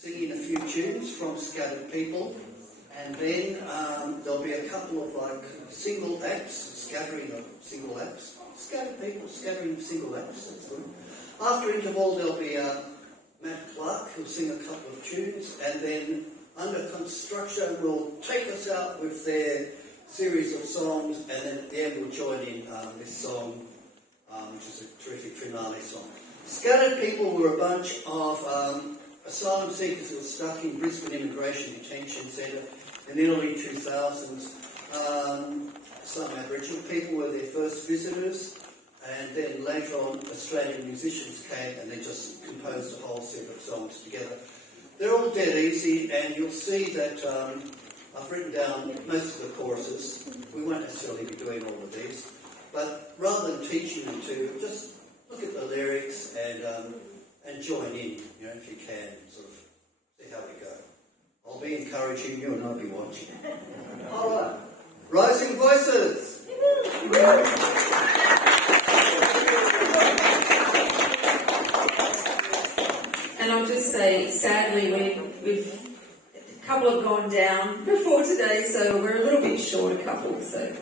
singing a few tunes from scattered people, and then there'll be a couple of single acts, scattering of single acts. Scattered people scattering single acts, that's good. After interval there'll be Matt Clark who'll sing a couple of tunes, and then Under Construction will take us out with their series of songs, and then at the end we'll join in this song, which is a terrific finale song. Scattered people were a bunch of asylum seekers who were stuck in Brisbane Immigration Detention Centre in the early 2000s. Some Aboriginal people were their first visitors, and then later on Australian musicians came and they just composed a whole set of songs together. They're all dead easy, and you'll see that I've written down most of the choruses. We won't necessarily be doing all of these, but rather than teaching them to, just look at the lyrics and join in, if you can, sort of see how we go. I'll be encouraging you and I'll be watching. All right. Rising voices. And I'll just say, sadly, we've a couple have gone down before today, so we're a little bit short a couple. So.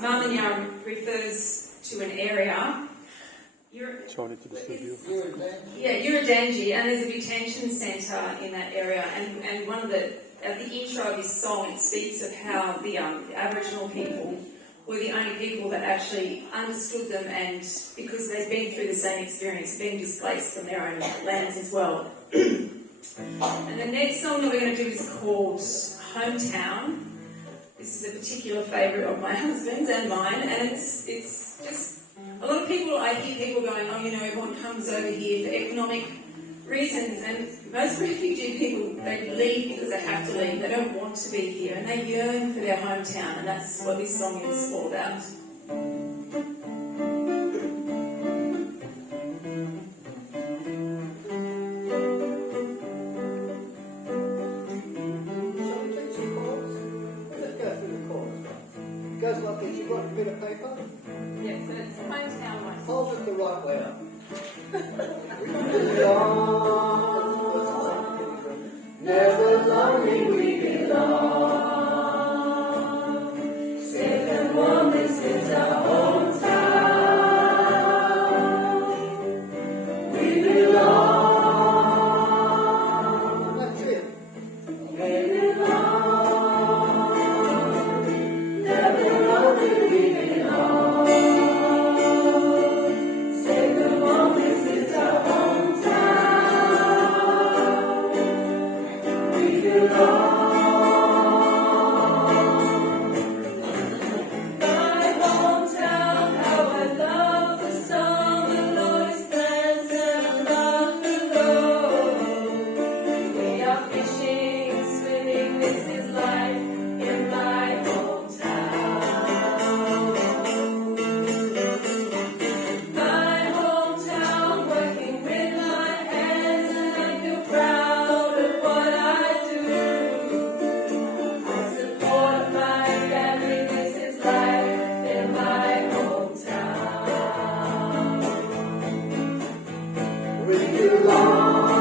Marmanya refers to an area. Uridangi, and there's a detention centre in that area. And one of at the intro of his song, it speaks of how the Aboriginal people were the only people that actually understood them, and because they've been through the same experience, being displaced from their own lands as well. And the next song that we're going to do is called Hometown. This is a particular favourite of my husband's and mine, and it's just a lot of people, I hear people going, oh, you know, everyone comes over here for economic reasons, and most refugee people, they leave because they have to leave. They don't want to be here, and they yearn for their hometown, and that's what this song is all about. Goes like this. You've got a bit of paper? Yes, and it's hometown one. Hold it the right way up. Never lonely we belong. Safe and warm, this is our hometown. We belong. That's it. We belong. Never lonely we belong. Safe and warm, this is our hometown. We belong. My hometown, how I love the song, the lotus plants and buffalo. We are fishing, swimming, this is life in my hometown. My hometown, working with my hands, and I feel proud of what I do. I support my family, this is life in my hometown. We belong,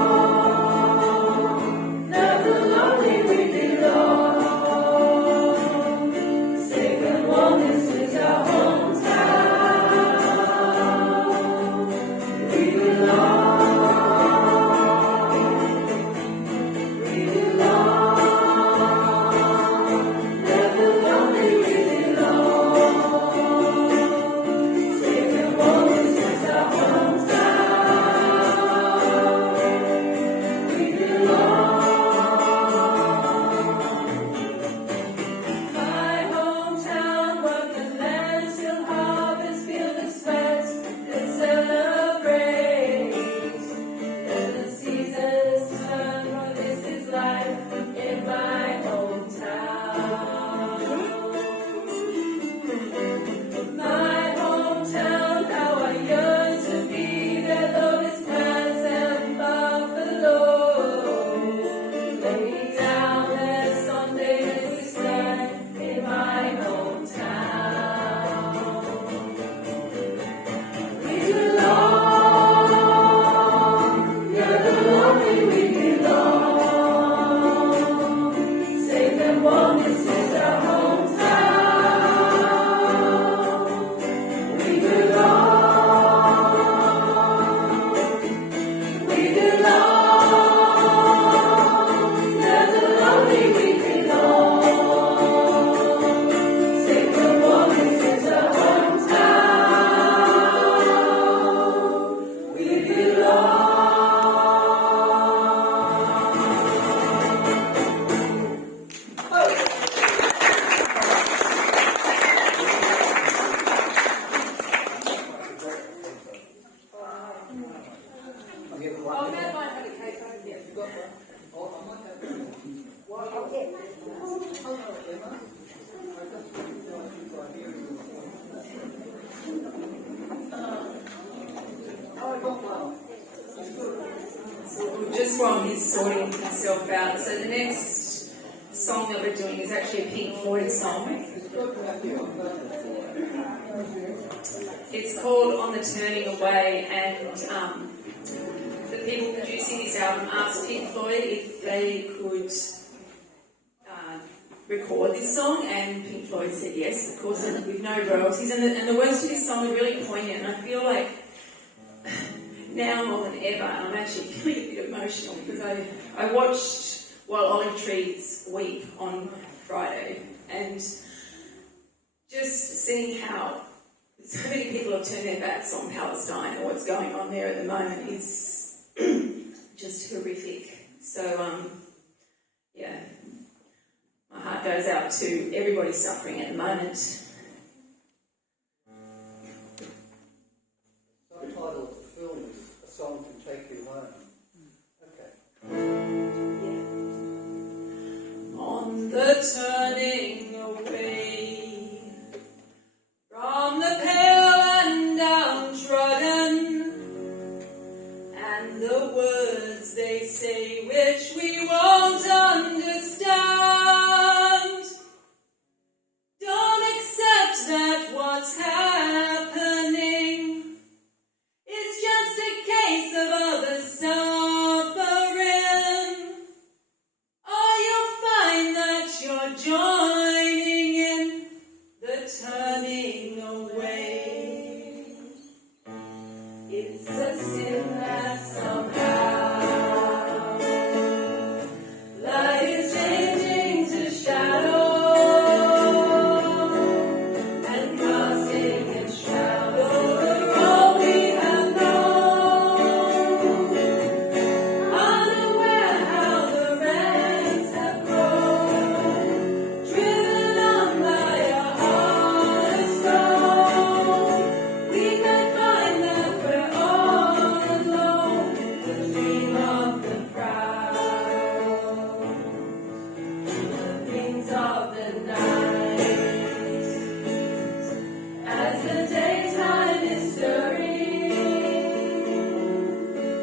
never lonely we belong. Safe and warm, this is our hometown. We belong, we belong. Never lonely we belong. Safe and warm, this is our hometown. We belong. My hometown, work the land till harvest, feel the sweat and celebrate. Let the seasons turn, for this is life in my hometown. My hometown, how I yearn to be there, lotus plants and buffalo. Lay me down there Sunday as we stand in my hometown. We belong, never lonely we belong. Safe and warm, this is our hometown. We belong, we belong. Never lonely we belong. Safe and warm, this is our hometown. We belong. Oh, Matt might have a cake over here. Just while he's sorting himself out, so the next song that we're doing is actually a Pink Floyd song. It's called On the Turning Away, and the people producing this album asked Pink Floyd if they could record this song, and Pink Floyd said yes, of course, and with no royalties. And the words to this song are really poignant, and I feel like now more than ever, and I'm actually feeling a bit emotional because I watched While Olive Trees Weep on Friday, and just seeing how so many people have turned their backs on Palestine and what's going on there at the moment is just horrific. So, yeah, my heart goes out to everybody suffering at the moment. The title of the film is A Song Can Take You Home. Okay. Yeah. On the turning away from the pale and downtrodden, and the words they say which we won't understand. Don't accept that what's happening is just a case of other suffering. Or you'll find that you're joining in the turning away. It's a sin that somehow light is changing to shadow and casting its shroud over all we have known. Unaware how the ranks have grown, driven on by a heart of stone. We can find that we're all alone, the dream of the proud, the things of the night. As the daytime is stirring,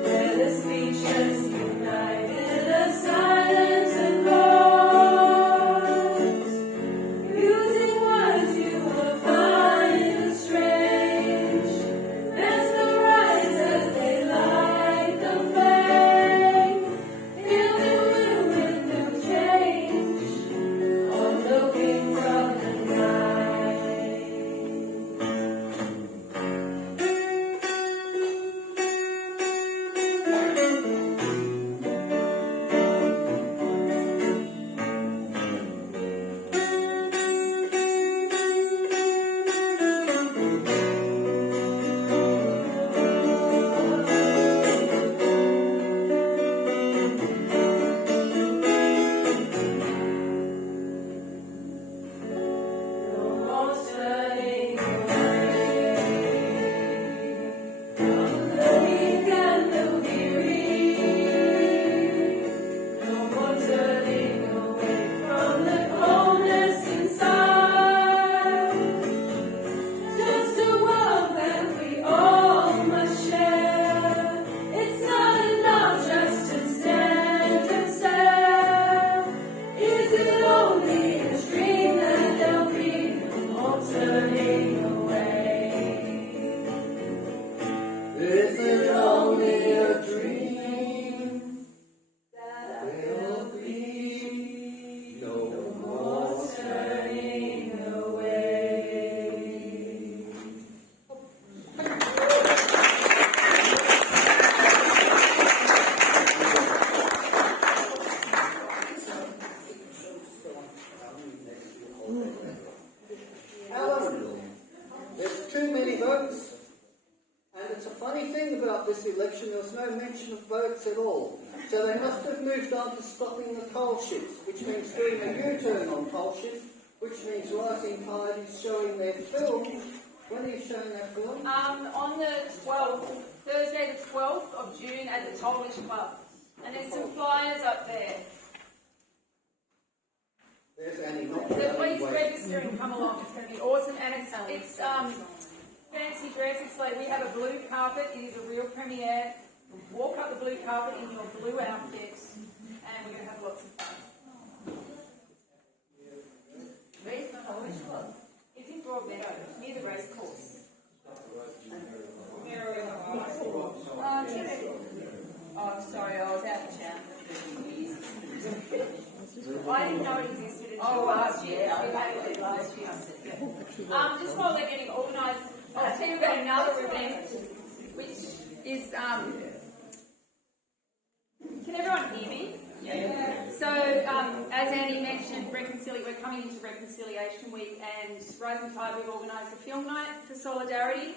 where the speechless unite in a silent accord, using words you will find strange, mesmerized as they light the flame, filling with new change on the wings of the night. No more turning away from the weak and the weary. No more turning away from the coldness inside. Just a world that we all must share. It's not enough just to stand and stare. Is it only a dream that there'll be all turning away? Is it only a dream? That there'll be No more turning away. Alan, there's too many votes. And it's a funny thing about this election, there was no mention of votes at all. So they must have moved on to stopping the coal ships, which means doing a U-turn on coal ships, which means rising tide is showing their film. When are you showing that film? On the 12th, Thursday the 12th of June at the Tolwich Club. And there's some flyers up there. There's Annie, not So Annie, please wait. register and come along. It's going to be awesome. And it's fancy dress. It's like we have a blue carpet. It is a real premiere. Walk up the blue carpet in your blue outfit. And we're going to have lots of fun. Where's the Tolwich Club? It's in Broadmeadow, near the race course. Oh, sorry, I was out of town for 30 years. I didn't know it existed until last year. We had it last year. Just while they're getting organised, I'll tell you about another event, which is, can everyone hear me? Yeah. So, as Annie mentioned, we're coming into Reconciliation Week, and Rising Tide, we've organised a film night for Solidarity.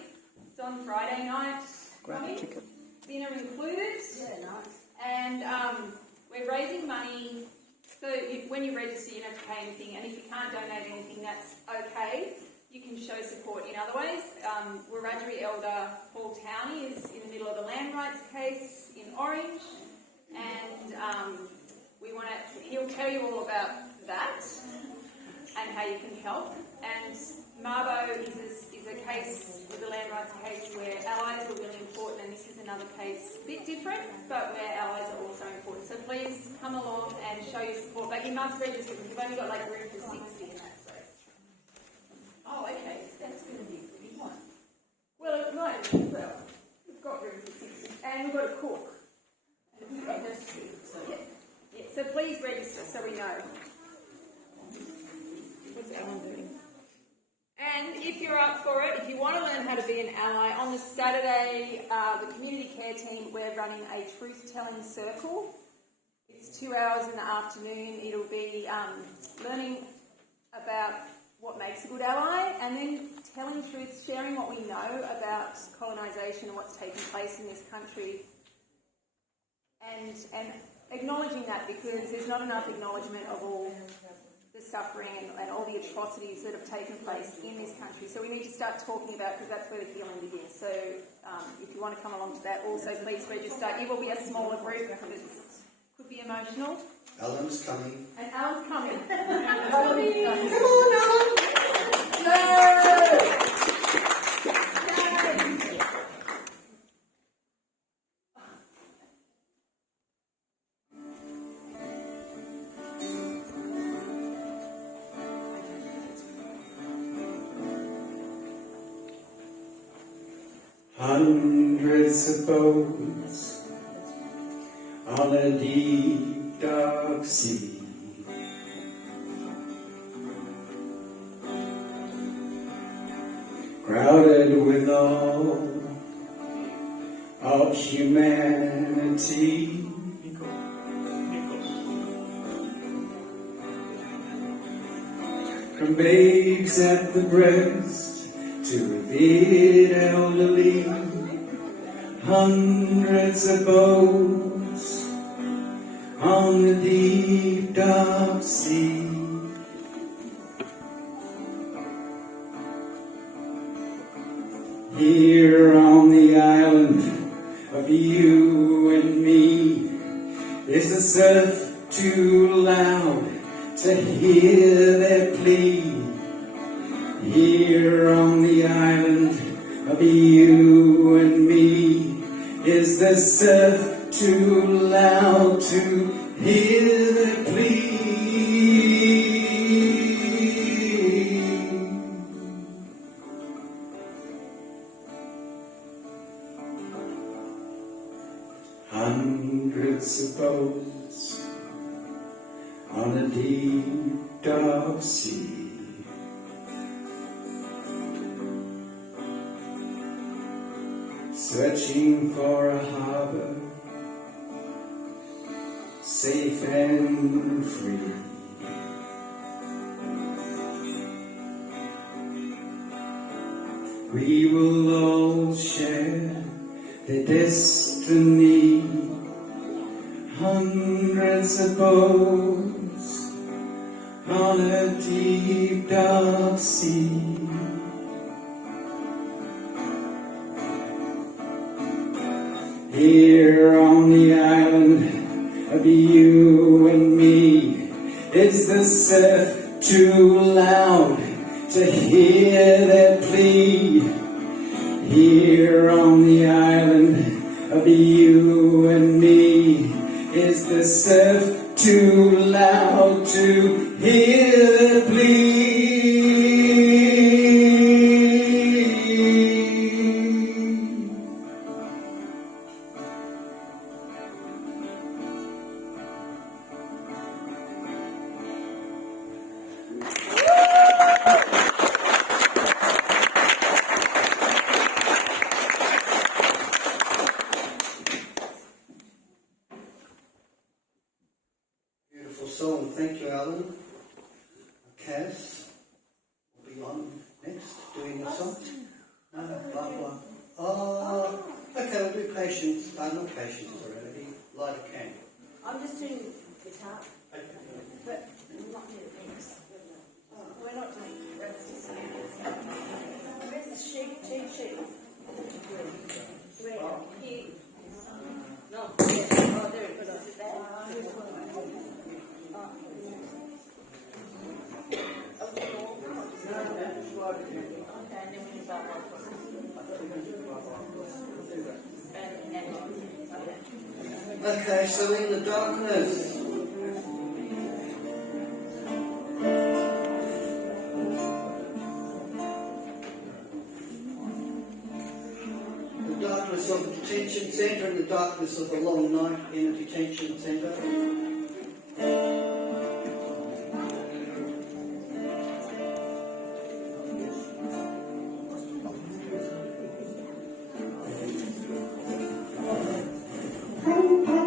It's on Friday night. Dinner included. Yeah, nice. And we're raising money. So when you register, you don't have to pay anything, and if you can't donate anything, that's okay. You can show support in other ways. Wiradjuri Elder Paul Towney is in the middle of a land rights case in Orange, and he'll tell you all about that and how you can help. And Marbo is a case, with a land rights case, where allies are really important, and this is another case, a bit different, but where allies are also important. So please come along and show your support, but you must register because you've only got like room for 60 in that space. Oh, okay, that's going to be a big one. Well, it might be, well, we've got room for 60, and we've got a cook. Okay, that's true. So, yeah, so please register so we know. What's Alan doing? And if you're up for it, if you want to learn how to be an ally, on the Saturday, the community care team, we're running a truth-telling circle. It's 2 hours in the afternoon. It'll be learning about what makes a good ally, and then telling truths, sharing what we know about colonisation and what's taken place in this country, and acknowledging that, because there's not enough acknowledgement of all the suffering and all the atrocities that have taken place in this country. So we need to start talking about, because that's where the healing begins. So if you want to come along to that, also please register. It will be a smaller group because it could be emotional. Alan's coming. And Alan's coming. Come on, Alan! No! Hundreds of boats on a deep, dark sea, crowded with all of humanity. From babes at the breast to the elderly, hundreds of boats on the deep, dark sea. Here on the island of you and me, is the surf too loud to hear their plea? Here on the island of you and me, is the surf too loud to hear their plea? Hundreds of boats on a deep, dark sea, searching for a harbor, safe and free. We will all share the destiny. Hundreds of boats on a deep, dark sea. Here on the island of you and me, is the surf too loud to hear their plea? Here on the island of you and me, is the surf too loud to hear their plea? Beautiful song. Thank you, Alan. Kaz will be on next, doing a song. No, blah, blah. Oh, okay, we'll do Patience. Not Patience already. Light a candle. I'm just doing guitar, Okay. but not doing mix. We're not doing references. Where's the sheet? Cheat sheet? Where? Here. No, yeah. Oh, there it is. Is it there? Okay, and then we do about Okay, so in the darkness. The darkness of the detention centre and the darkness of the long night in a detention centre. Thank you.